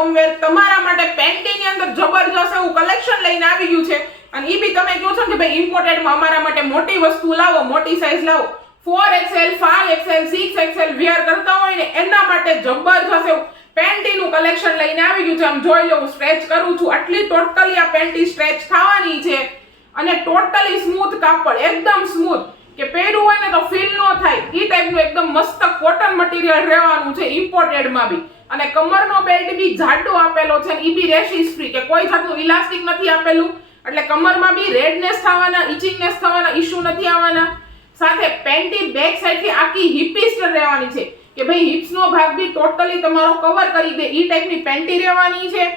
હોમવેર તમારા માટે પેન્ટીની અંદર જબરજસ્ત એવું કલેક્શન લઈને આવી ગયું છે અને ઈ બી તમે કહો છો કે ભાઈ ઇમ્પોર્ટેડમાં અમારા માટે મોટી વસ્તુ લાવો, મોટી સાઈઝ લાવો, 4XL 5XL 6XL વેર કરતા હોય ને એના માટે જબરજસ્ત એવું પેન્ટીનું કલેક્શન લઈને આવી ગયું છે. આમ જોઈ લો, હું સ્ટ્રેચ કરું છું, આટલી ટોટલી આ પેન્ટી સ્ટ્રેચ થવાની છે અને ટોટલી સ્મૂથ કાપડ, એકદમ સ્મૂથ કે પહેર્યું હોય ને તો ફીલ ન થાય ઈ ટાઈપનું એકદમ મસ્ત કોટન મટીરીયલ રહેવાનું છે ઇમ્પોર્ટેડમાં બી. અને કમરનો બેલ્ટ બી જાડો આપેલો છે અને ઈ બી રેશિસ ફ્રી કે કોઈ જાતનું ઇલાસ્ટિક નથી આપેલું, એટલે કમરમાં બી રેડનેસ થવાના, ઇચિંગનેસ થવાના ઇશ્યુ નથી આવવાના. સાથે પેન્ટી બેક સાઈડથી આખી હિપિસ્ટર રહેવાની છે કે ભાઈ હિપ્સનો ભાગ બી ટોટલી તમારો કવર કરી દે ઈ ટાઈપની પેન્ટી રહેવાની છે.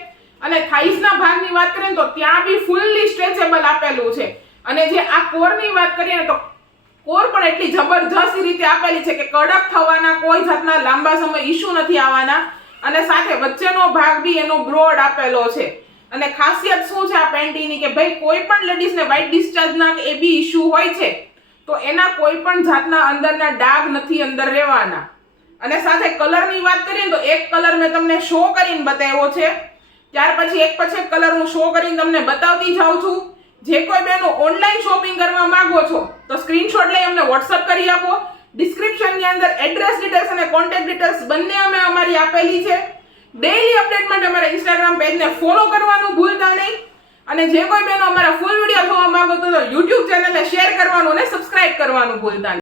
અને થાઈસના ભાગની વાત કરીએ તો ત્યાં બી ફૂલ્લી સ્ટ્રેચેબલ આપેલું છે. અને જે આ કોરની વાત કરીએ ને તો કોર પણ એટલી જબરજસ્ત રીતે આપેલી છે કે કડક થવાના, કોઈ જાતના લાંબા સમય ઇશ્યુ નથી આવવાના. અને સાથે વચ્ચેનો ભાગ બી એનો બ્રોડ આપેલો છે. અને ખાસિયત શું છે આ પેન્ટીની કે ભાઈ કોઈ પણ લેડીઝને વ્હાઇટ ડિસ્ચાર્જના કે એ બી ઇશ્યુ હોય છે તો એના કોઈ પણ જાતના અંદરના ડાઘ નથી અંદર રહેવાના. અને સાથે કલરની વાત કરીએ તો એક કલર મેં તમને શો કરીને બતાવ્યો છે, ત્યાર પછી એક કલર હું શો કરીને તમને બતાવતી જાઉં છું. જે કોઈ બહેનો ઓનલાઈન શોપિંગ કરવા માંગો છો તો સ્ક્રીનશોટ લઈ અમને WhatsApp કરી આપો. ડિસ્ક્રિપ્શનની અંદર એડ્રેસ ડિટેલ્સ અને કોન્ટેક્ટ ડિટેલ્સ બંને અમે અમારી આપેલી છે. ડેઈલી અપડેટ માટે અમારા ઇન્સ્ટાગ્રામ પેજને ફોલો કરવાનું ભૂલતા નહીં. અને જે કોઈ બહેનો અમારા ફૂલ વિડીયો જોવા માંગો તો YouTube ચેનલને શેર કરવાનું અને સબસ્ક્રાઇબ કરવાનું ભૂલતા નહીં.